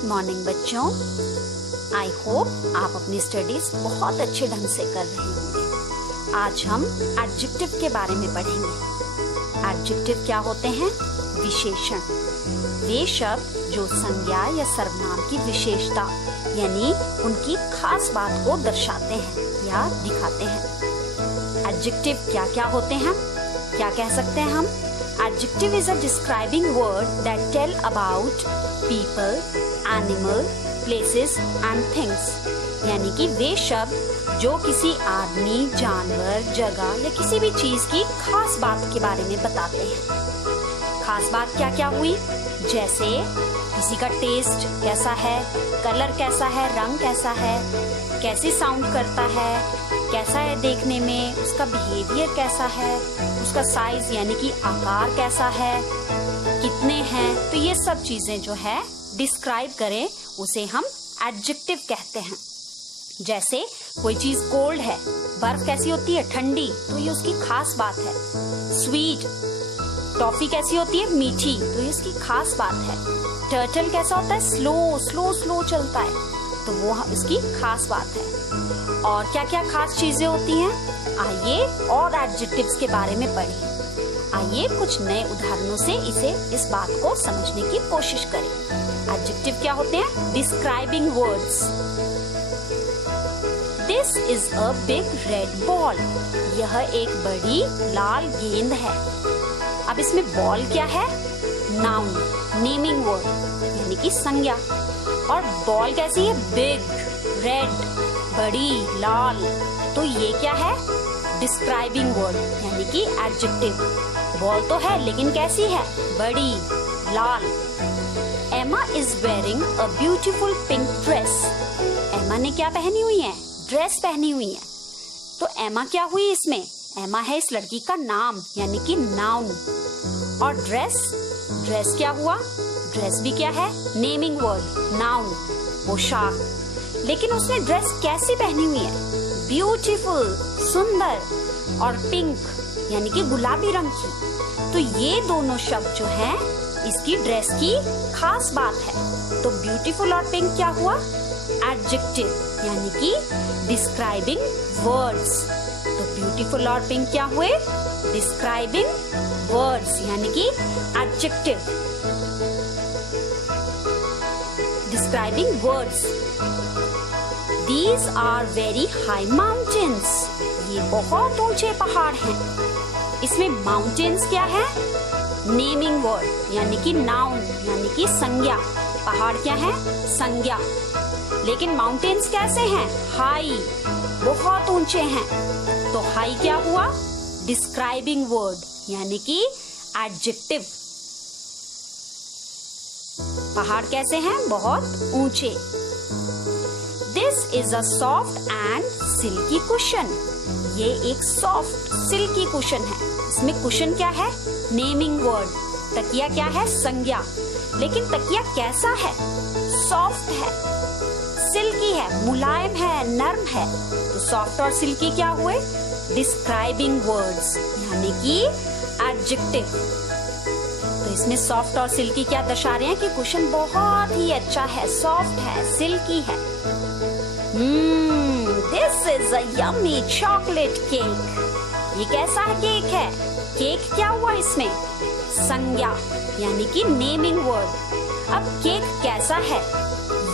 Good morning बच्चों। I hope आप अपनी स्टडीज बहुत अच्छे ढंग से कर रहे होंगे। आज हम एडजेक्टिव के बारे में पढ़ेंगे। एडजेक्टिव क्या होते हैं? विशेषण। वे शब्द जो संज्ञा या सर्वनाम की विशेषता यानी उनकी खास बात को दर्शाते हैं या दिखाते हैं। एडजेक्टिव क्या क्या होते हैं? क्या कह सकते हैं हम? Adjective is a describing word that tell about people, animal, places and things. यानी कि वे शब्द जो किसी आदमी, जानवर, जगह या किसी भी चीज की खास बात के बारे में बताते हैं। खास बात क्या क्या हुई? जैसे किसी का टेस्ट कैसा है, कलर कैसा है, रंग कैसा है, कैसी साउंड करता है, कैसा है देखने में, उसका बिहेवियर कैसा है, उसका साइज यानी कि आकार कैसा है, कितने हैं। तो ये सब चीजें जो है डिस्क्राइब करें उसे हम एडजेक्टिव कहते हैं। जैसे कोई चीज कोल्ड है, बर्फ कैसी होती है? ठंडी, तो ये उसकी खास बात है। स्वीट, टॉफी कैसी होती है? मीठी, तो ये उसकी खास बात है। टर्टल कैसा होता है? स्लो चलता है, तो वो इसकी खास बात है। और क्या क्या खास चीजें होती हैं? आइए और एडजेक्टिव्स के बारे में पढ़ें। आइए कुछ नए उदाहरणों से इस बात को समझने की कोशिश करें। एडजेक्टिव क्या होते हैं? Describing words. This is a big red ball. यह एक बड़ी लाल गेंद है। अब इसमें बॉल क्या है? नाउन, नेमिंग वर्ड यानी कि संज्ञा। और बॉल कैसी है? बिग, रेड, बड़ी, लाल, तो ये क्या है? डिस्क्राइबिंग वर्ड यानी कि एडजेक्टिव। बॉल तो है लेकिन कैसी है? बड़ी, लाल। एमा is wearing a beautiful pink dress. एमा ने क्या पहनी हुई है? ड्रेस पहनी हुई है। तो एमा क्या हुई इसमें? एमा है इस लड़की का नाम यानी कि नाउन। और ड्रेस क्या हुआ? ड्रेस भी क्या है? नेमिंग वर्ड, नाउन, पोशाक। लेकिन उसने ड्रेस कैसी पहनी हुई है? ब्यूटीफुल, सुंदर, और पिंक यानी कि गुलाबी रंग की। तो ये दोनों शब्द जो हैं इसकी ड्रेस की खास बात है। तो ब्यूटीफुल और पिंक क्या हुआ? एडजेक्टिव यानी कि डिस्क्राइबिंग वर्ड्स। तो ब्यूटीफुल और पिंक क्या हुए? डिस्क्राइबिंग वर्ड्स यानी कि adjective. Describing words. These are very high mountains. ये बहुत ऊंचे पहाड़ हैं। इसमें mountains क्या है? नेमिंग वर्ड यानी कि नाउन यानी कि संज्ञा। पहाड़ क्या है? संज्ञा। लेकिन माउंटेन्स कैसे हैं? हाई, बहुत ऊंचे हैं। तो हाई क्या हुआ? डिस्क्राइबिंग वर्ड यानी कि एडजेक्टिव। पहाड़ कैसे हैं? बहुत ऊंचे। This is a soft and silky cushion. ये एक सॉफ्ट सिल्की कुशन है। इसमें कुशन क्या है? Naming word. तकिया क्या है? संज्ञा। लेकिन तकिया कैसा है? सॉफ्ट है, सिल्की है, मुलायम है, नर्म है। तो सॉफ्ट और सिल्की क्या हुए? डिस्क्राइबिंग वर्ड्स यानी कि एडजेक्टिव। तो इसमें सॉफ्ट और सिल्की क्या दर्शा रहे हैं कि कुशन बहुत ही अच्छा है, सॉफ्ट है, सिल्की है। This is a yummy chocolate cake. ये कैसा केक है? केक क्या हुआ इसमें? संज्ञा यानी कि नेमिंग वर्ड। अब केक कैसा है?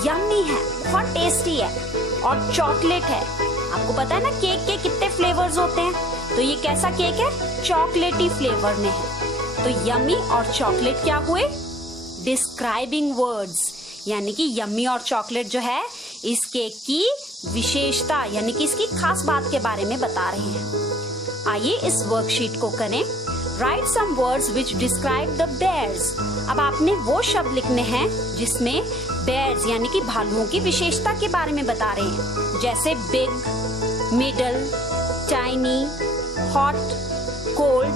यम्मी है, बहुत टेस्टी है, और चॉकलेट है। आपको पता है ना केक के कितने फ्लेवर्स होते हैं? तो ये कैसा केक है? चॉकलेटी फ्लेवर में है। तो यम्मी और चॉकलेट क्या हुए? डिस्क्राइबिंग वर्ड्स यानी कि यम्मी और चॉकलेट जो है इस केक की विशेषता यानी कि इसकी खास बात के बारे में बता रहे हैं। आइए इस वर्कशीट को करें। Write some words which describe the bears. अब आपने वो शब्द लिखने हैं जिसमें बेयर्स यानी कि भालुओं की विशेषता के बारे में बता रहे हैं। जैसे big, middle, tiny, hot, cold,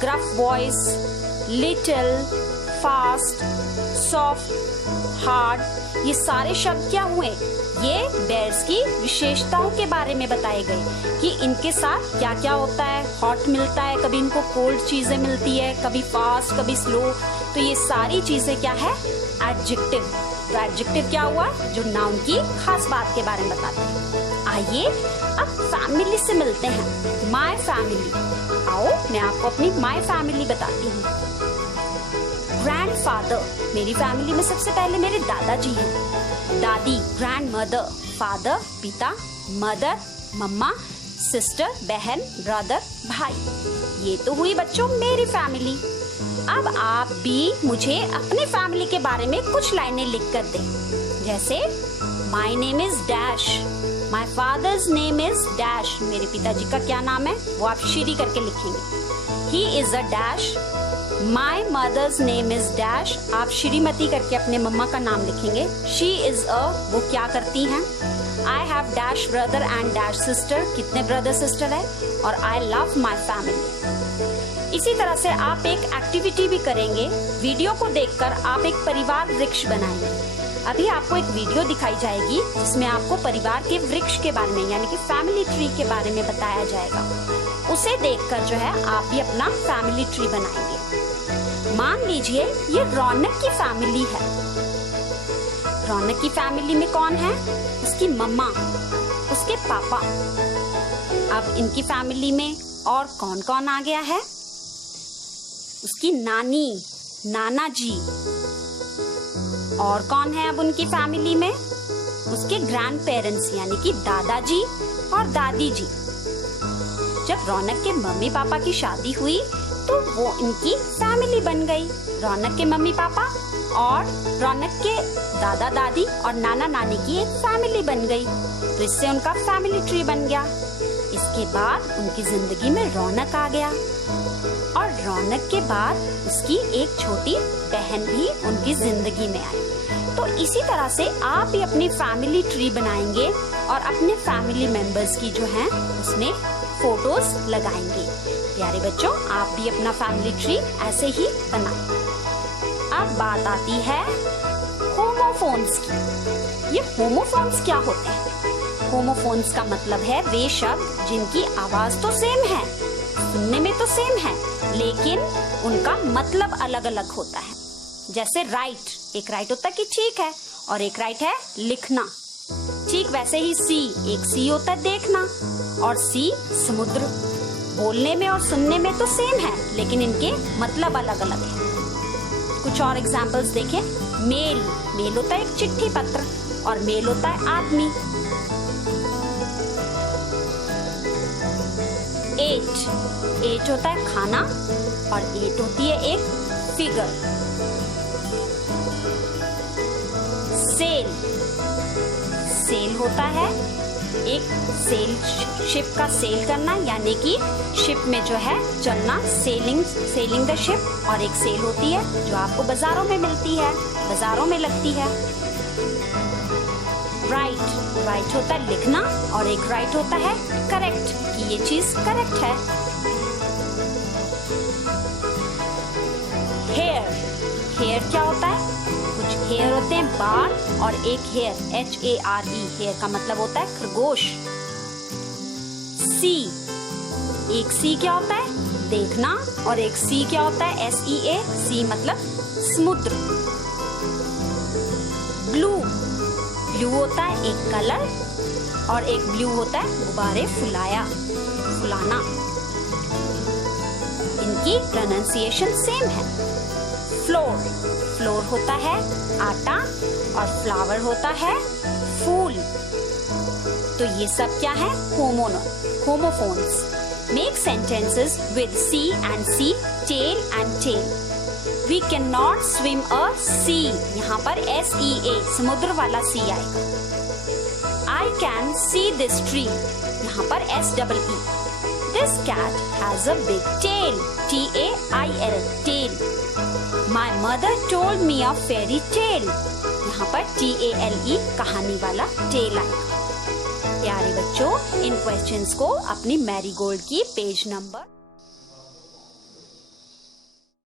gruff voice, little, fast, soft, hard, ये सारे शब्द क्या हुए? ये बेयर्स की विशेषताओं के बारे में बताए गए कि इनके साथ क्या क्या होता है। हॉट मिलता है, कभी इनको कोल्ड चीजें मिलती है, कभी फास्ट, कभी स्लो। तो ये सारी चीजें क्या है? एडजेक्टिव। तो एडजेक्टिव क्या हुआ? जो नाउन की खास बात के बारे में बताते हैं। आइए अब फैमिली से मिलते हैं। My family. आओ मैं आपको अपनी माय फैमिली बताती हूँ। ग्रैंडफादर, मेरी फैमिली में सबसे पहले मेरे दादाजी हैं। दादी ग्रैंड मदर, फादर पिता, मदर मम्मा, सिस्टर बहन, ब्रदर भाई। ये तो हुई बच्चों मेरी फैमिली। अब आप भी मुझे अपनी फैमिली के बारे में कुछ लाइनें लिख कर दें। जैसे my name is dash, my father's name is dash. मेरे पिताजी का क्या नाम है वो आप श्री करके लिखेंगे। He is a dash. My mother's name is dash, आप श्रीमती करके अपने मम्मा का नाम लिखेंगे। शी इज अ, वो क्या करती हैं। I have dash brother and dash sister, कितने ब्रदर सिस्टर है। और आई लव माई फैमिली। इसी तरह से आप एक एक्टिविटी भी करेंगे। वीडियो को देखकर आप एक परिवार वृक्ष बनाएंगे। अभी आपको एक वीडियो दिखाई जाएगी जिसमें आपको परिवार के वृक्ष के बारे में यानी कि फैमिली ट्री के बारे में बताया जाएगा। उसे देखकर जो है आप भी अपना फैमिली ट्री बनाएंगे। मान लीजिए ये रौनक की फैमिली है। रौनक की फैमिली में कौन है? उसकी मम्मा, उसके पापा। अब इनकी फैमिली में और कौन कौन आ गया है? उसकी नानी, नाना जी। और कौन है अब उनकी फैमिली में? उसके ग्रैंड पेरेंट्स यानी कि दादाजी और दादी जी। जब रौनक के मम्मी पापा की शादी हुई तो वो इनकी फैमिली बन गई। रौनक के मम्मी पापा और रौनक के दादा दादी और नाना नानी की एक फैमिली बन गई। तो इससे उनका फैमिली ट्री बन गया। इसके बाद उनकी जिंदगी में रौनक आ गया और रौनक के बाद उसकी एक छोटी बहन भी उनकी जिंदगी में आई। तो इसी तरह से आप भी अपनी फैमिली ट्री बनाएंगे और अपने फैमिली मेंबर्स की जो है उसमें फोटोज लगाएंगे। प्यारे बच्चों, आप भी अपना फैमिली ट्री ऐसे ही बनाएं। अब बात आती है होमोफोन्स की। ये होमोफोन्स क्या होते हैं? होमोफोन्स का मतलब है वे शब्द जिनकी आवाज तो सेम है, सुनने में तो सेम है, लेकिन उनका मतलब अलग अलग होता है। जैसे राइट, एक राइट होता है कि ठीक है और एक राइट है लिखना। ठीक वैसे ही सी, एक सी होता है देखना और सी समुद्र। बोलने में और सुनने में तो सेम है लेकिन इनके मतलब अलग अलग है। कुछ और एग्जाम्पल्स देखें। मेल, मेल होता है एक चिट्ठी पत्र और मेल होता है आदमी। एट, एट होता है खाना और एट होती है एक फिगर। सेल, सेल होता है एक सेल, शिप का सेल करना यानी कि शिप में जो है चलना, सेलिंग, सेलिंग द शिप। और एक सेल होती है जो आपको बाजारों में मिलती है, बाजारों में लगती है। राइट, राइट होता है लिखना और एक राइट होता है करेक्ट कि ये चीज करेक्ट है। हेयर, हेयर क्या होता है? कुछ हेयर होते हैं बाल और एक हेयर HARE, हेयर का मतलब होता है खरगोश। सी, एक सी क्या होता है? देखना और एक सी क्या होता है? SEA, सी मतलब समुद्र। ब्लू, ब्लू होता है एक कलर और एक ब्लू होता है गुब्बारे फुलाया, फुलाना। इनकी प्रोनाउंसिएशन सेम है। फ्लोर, फ्लोर होता है आटा और फ्लावर होता है फूल। तो ये सब क्या है? Homophones. Make sentences with sea and see, tale and tail. We can not swim a sea, यहाँ पर SEA समुद्र वाला सी आएगा। I can see this tree, यहाँ पर SEE। This cat has a big tail, TAIL, tail. My mother told me a fairy tale, यहाँ पर TALE कहानी वाला टेल आएगा। प्यारे बच्चों, इन क्वेश्चंस को अपनी मैरीगोल्ड की पेज नंबर